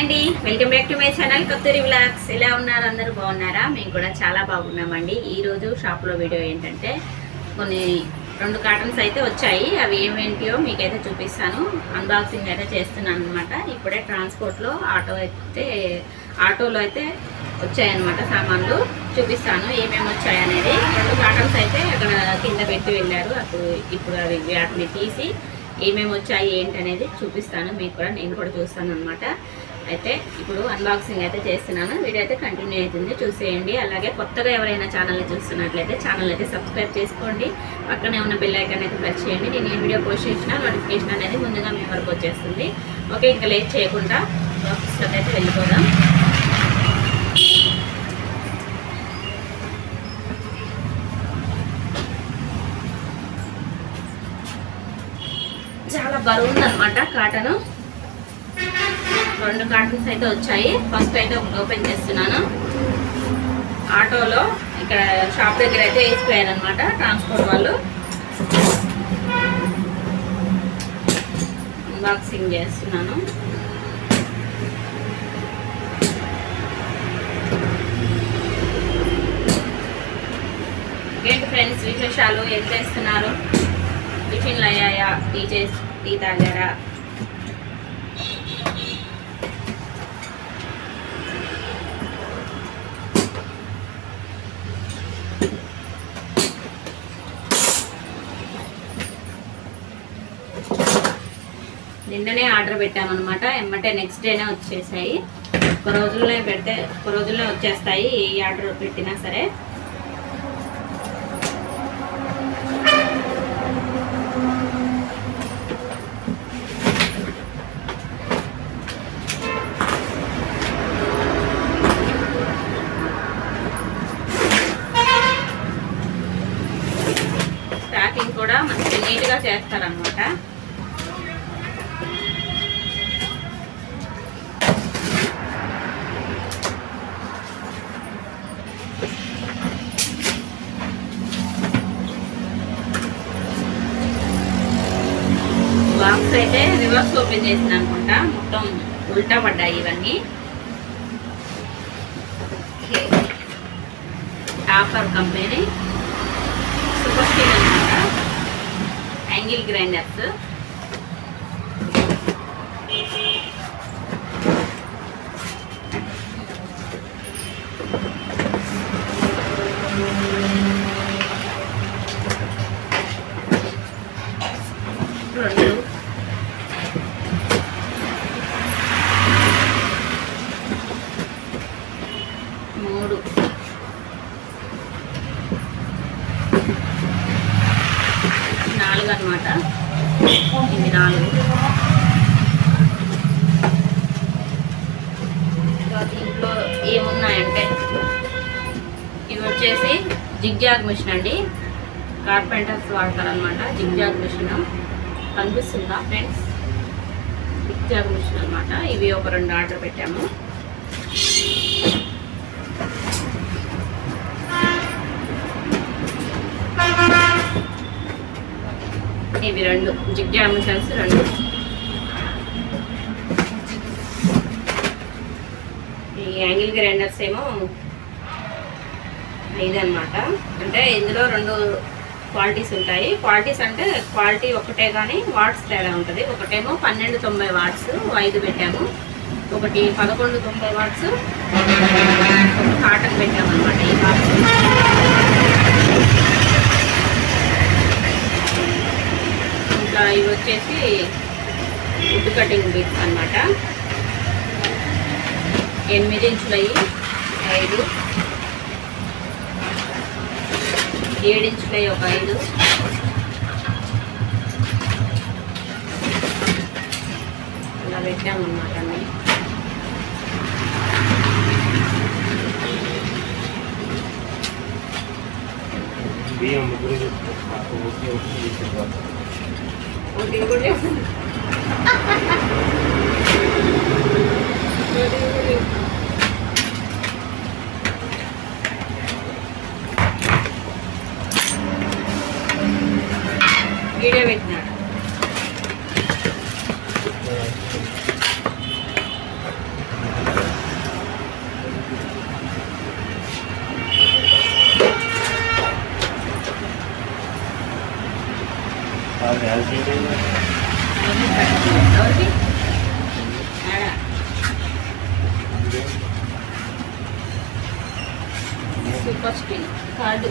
అండి, welcome back to my channel Kathuri vlogs. ఎలా ఉన్నారు? అందరూ బాగున్నారా? మేము కూడా చాలా బాగున్నామండి. ఈరోజు షాప్లో వీడియో ఏంటంటే కొన్ని 2 కాటన్స్ అయితే వచ్చాయి. అవి ఏమేంటియో మీకైతే చూపిస్తాను. అన్బాక్సింగ్ అయితే చేస్తున్నాను అనమాట. ఇప్పుడే ట్రాన్స్పోర్ట్లో ఆటోలో అయితే వచ్చాయన్నమాట. సామాన్లు చూపిస్తాను ఏమేమి వచ్చాయనేది. 2 కాటన్స్ అయితే అక్కడ కింద పెట్టి వెళ్ళారు. ఇప్పుడు అవి వాటిని తీసి ఏమేమి వచ్చాయి ఏంటనేది చూపిస్తాను మీకు కూడా. నేను కూడా చూస్తాను అనమాట. అయితే ఇప్పుడు అన్బాక్సింగ్ అయితే చేస్తున్నాను. వీడియో అయితే కంటిన్యూ అవుతుంది, చూసేయండి. అలాగే కొత్తగా ఎవరైనా ఛానల్ని చూస్తున్నట్లయితే ఛానల్ అయితే సబ్స్క్రైబ్ చేసుకోండి. పక్కనే ఉన్న బెల్ ఐకాన్ అయితే ప్రెస్ చేయండి. నేను ఏ వీడియో పోస్ట్ చేసినా నోటిఫికేషన్ అనేది ముందుగా మీ వరకు వచ్చేస్తుంది. ఓకే, ఇంకా లేట్ చేయకుండా బాక్స్లోకి అయితే వెళ్ళిపోదాం. చాలా బరువు ఉందన్నమాట కాటను. 2 కాటన్స్ అయితే వచ్చాయి. ఫస్ట్ అయితే ఒకటి ఓపెన్ చేస్తున్నాను. ఆటోలో ఇక్కడ షాప్ దగ్గర అయితే వేసిపోయారు అనమాట ట్రాన్స్పోర్ట్ వాళ్ళు. అన్బాక్సింగ్ చేస్తున్నాను. ఏంటి ఫ్రెండ్స్ విశేషాలు? ఏం చేస్తున్నారు? టిఫిన్లు అయ్యాయా? టీ తాగారా? నిన్ననే ఆర్డర్ పెట్టామన్నమాట. ఎమ్మటే నెక్స్ట్ డేనే వచ్చేసాయి. ఒక రోజుల్లో వచ్చేస్తాయి ఏ ఆర్డర్ పెట్టినా సరే. ప్యాకింగ్ కూడా మంచి నీట్గా చేస్తారనమాట. బాక్స్ అయితే రివర్స్ ఓపెన్ చేసింది అనుకుంటా. మొత్తం ఉల్టా పడ్డాయి ఇవన్నీ. టాపర్ కంపెనీ సూపర్ స్టీల్ అనమాట. Angle grinders. అనమాట. ఇది 4. దీంట్లో ఏమున్నాయంటే ఇవి వచ్చేసి జిగ్జాగ్ మిషన్ అండి. కార్పెంటర్స్ వాడతారనమాట జిగ్జాగ్ మిషన్. కనిపిస్తుందా ఫ్రెండ్స్? జిగ్జాగ్ మిషన్ అనమాట. ఇవి ఒక 2 ఆర్డర్ పెట్టాము. ఇవి 2 జిగ్జాగ్ మిషన్స్ 2. ఈ యాంగిల్ గ్రైండర్స్ ఏమో 5 అనమాట. అంటే ఇందులో 2 క్వాలిటీస్ ఉంటాయి. క్వాలిటీస్ అంటే క్వాలిటీ ఒకటే కానీ వాట్స్ తేడా ఉంటుంది. ఒకటేమో 1290 వాట్స్ 5 పెట్టాము. ఒకటి 1190 వాట్స్ ఒక కాటన్ పెట్టామన్నమాట. ఈ బాక్స్ ఇవి వచ్చేసి వుడ్ కటింగ్ బిట్స్ అనమాట. 8 ఇంచులవి 5, 7 ఇంచులవి ఒక 5, ఇలా పెట్టామన్నమాట. అన్నీ వీడియో పెట్టినాడు. ఎవరికి super steel card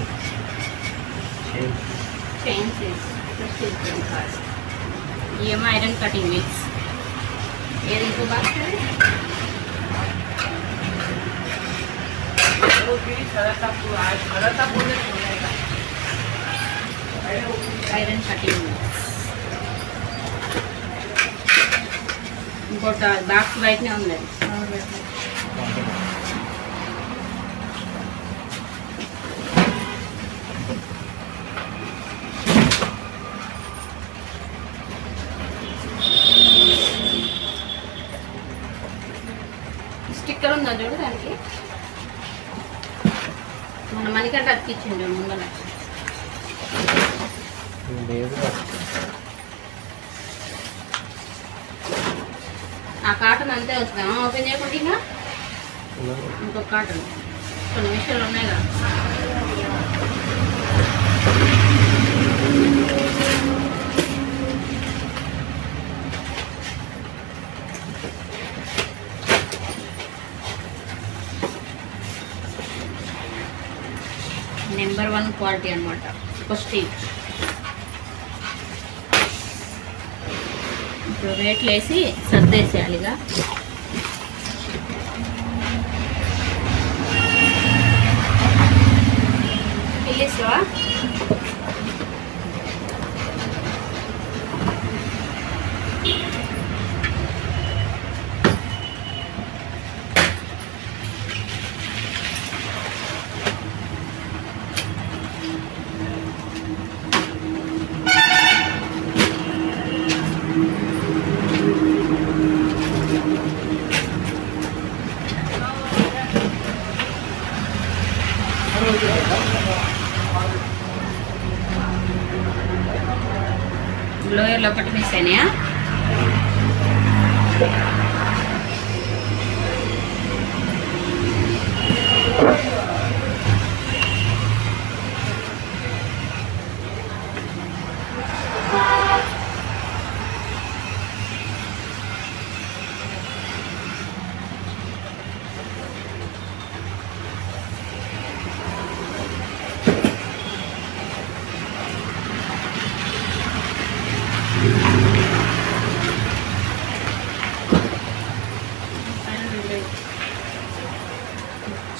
chain super steel chain card EMI iron cutting wheels ఏది ఇంకో బాక్స్ ఐరన్ కటింగ్ ఇంకోటి బాక్స్ బయటనే ఉంది స్టిక్కర్ ఉందా చూడు దానికి మన మణికంట అతికిచ్చిండు ముందర ఆ కాటన్ అంతే వస్తాం ఓపెన్ చేయకుండా ఇంకా ఇంకొక కాటన్ కొన్ని విషయాలు ఉన్నాయి కదా నెంబర్ 1 క్వాలిటీ అనమాట స్టీల్ ఇప్పుడు రేట్లు వేసి సర్దేసేయాలిగా పిల్లిస్వా లోయర్లో ఒకటి మిస్ అయినాయా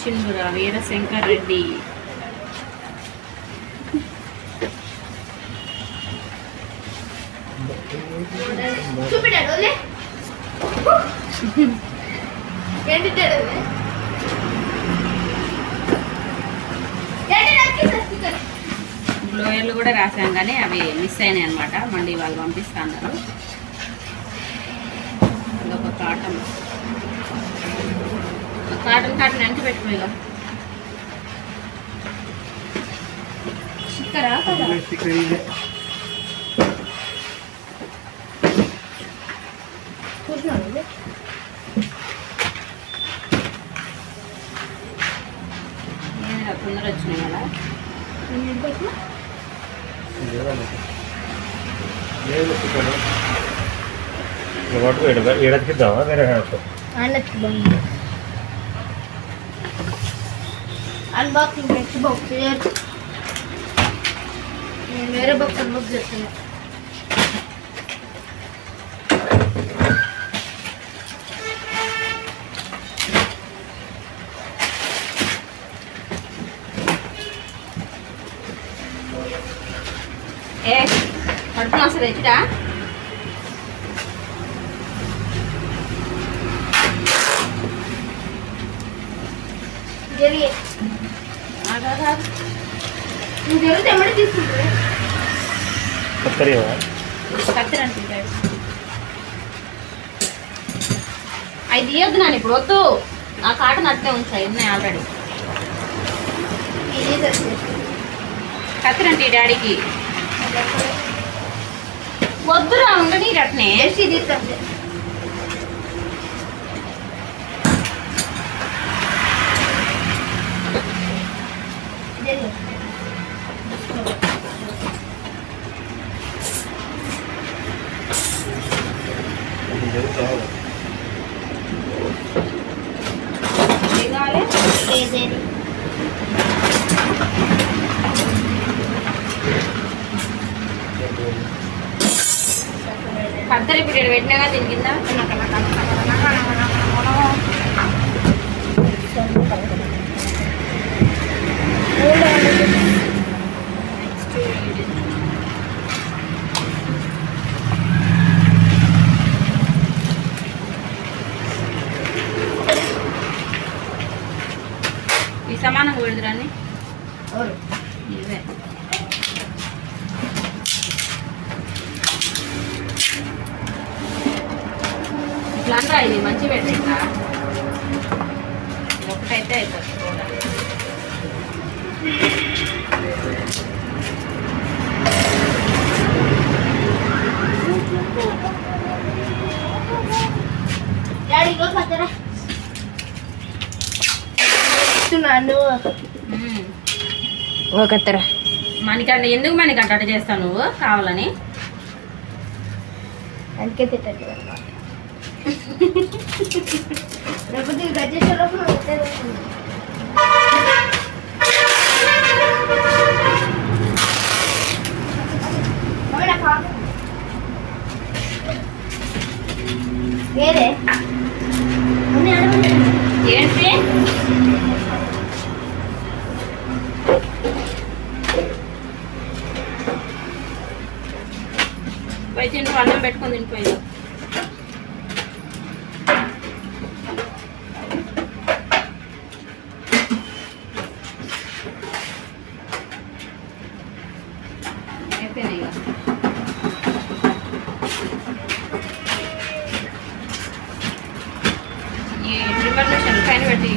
చిందురా వీరశంకర్ రెడ్డి బ్లోయర్లు కూడా రాసాం కానీ అవి మిస్ అయినాయి అనమాట మళ్ళీ వాళ్ళు పంపిస్తా అన్నారు ఒక కాటన్ కాటన్ అంటే పెట్టుకోగా చిక్కరా తొందర వచ్చినాయి కదా ఏడాదికిద్దామా వేరే అన్బాక్సింగ్ నెక్స్ట్ బాక్స్ నేను వేరే బాక్స్ అన్బాక్స్ చేస్తున్నా ఏ కడుపున వస్తుంది ఎచ్చిరా జరిగే నువ్వు జరిగితే ఎమ్మడి తీసుకుంటుంది కత్తెర అంటుంటాడు అవి తీయొద్దు నాన్న ఇప్పుడు వద్దు ఆ కాటన్ అట్టే ఉంచాయి ఉన్నాయి ఆల్రెడీ కత్తెర అంటే డాడీకి వద్దురా ఉండని అట్నే తీసుకొస్తే ఏం కావాలి? ఏదేది కత్తెర ఇప్పుడు ఇక్కడ పెట్టినాగా దీని కింద. ఈ సమానంగా పెడదురాని ఇవే ఇట్లా అనరా, ఇది మంచి పెట్టిందా ఒకటైతే అవుతుంది కూడా. డాడీ ఇగో కత్తెర ఇస్తున్నాను. ఓ కత్తెర మనకంటే ఎందుకు మనకంట అట్ట చేస్తావు నువ్వు కావాలని? అందుకే తిట్టండి లేకపోతే ఇది కట్ చేసే లోపల వేరే ఏంటి పోయి తింటూ అన్నం పెట్టుకొని తినిపోయింది. అయిపోయినాయి ఇక. ఈ ప్రిపరేషన్ పైన పెట్టి